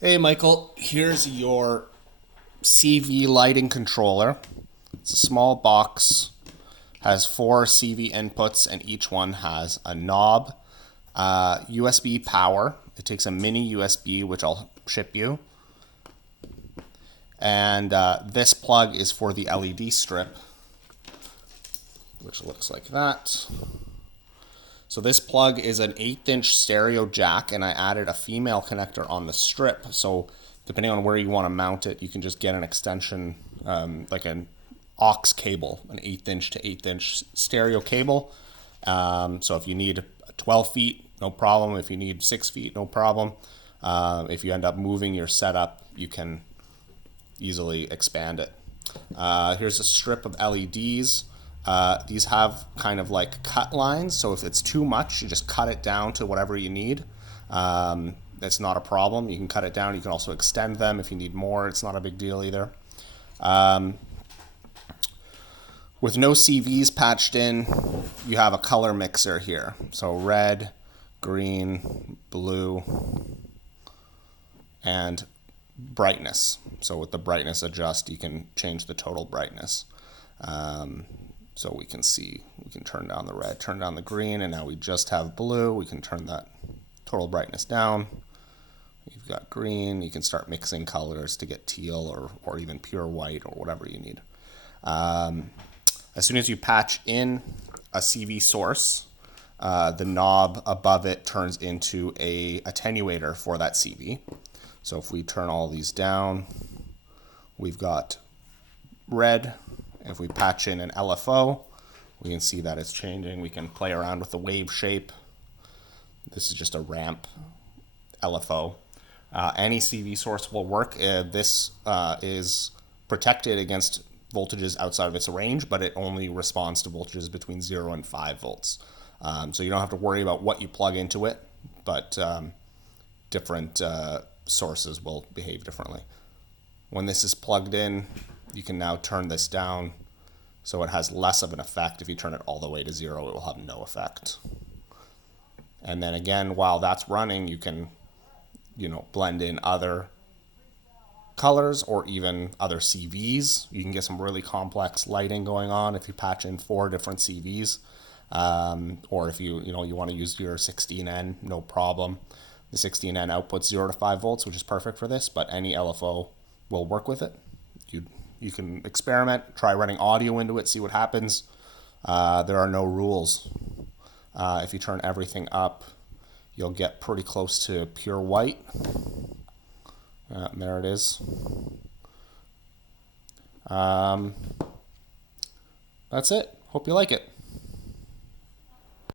Hey Michael, here's your CV lighting controller. It's a small box, has four CV inputs, and each one has a knob, USB power. It takes a mini USB, which I'll ship you, and this plug is for the LED strip, which looks like that. So this plug is an 1/8" stereo jack, and I added a female connector on the strip. So depending on where you want to mount it, you can just get an extension, like an aux cable, an 1/8" to 1/8" stereo cable. So if you need 12 feet, no problem. If you need 6 feet, no problem. If you end up moving your setup, you can easily expand it. Here's a strip of LEDs. These have kind of like cut lines, so if it's too much, you just cut it down to whatever you need. That's not a problem. You can cut it down. You can also extend them if you need more. It's not a big deal either. With no CVs patched in, you have a color mixer here. So red, green, blue, and brightness. So with the brightness adjust, you can change the total brightness. So we can see, we can turn down the red, turn down the green, and now we just have blue. We can turn that total brightness down. You've got green. You can start mixing colors to get teal or even pure white or whatever you need. As soon as you patch in a CV source, the knob above it turns into a attenuator for that CV. So if we turn all these down, we've got red. If we patch in an LFO, we can see that it's changing. We can play around with the wave shape. This is just a ramp LFO. Any CV source will work. This is protected against voltages outside of its range, but it only responds to voltages between 0 and 5 volts. So you don't have to worry about what you plug into it, but different sources will behave differently. When this is plugged in, you can now turn this down so it has less of an effect. If you turn it all the way to 0, it will have no effect. And then again, while that's running, you can, blend in other colors or even other CVs. You can get some really complex lighting going on if you patch in 4 different CVs. Or if you want to use your 16N, no problem. The 16N outputs 0 to 5 volts, which is perfect for this, but any LFO will work with it. You can experiment, try running audio into it, see what happens. There are no rules. If you turn everything up, you'll get pretty close to pure white. There it is. That's it. Hope you like it.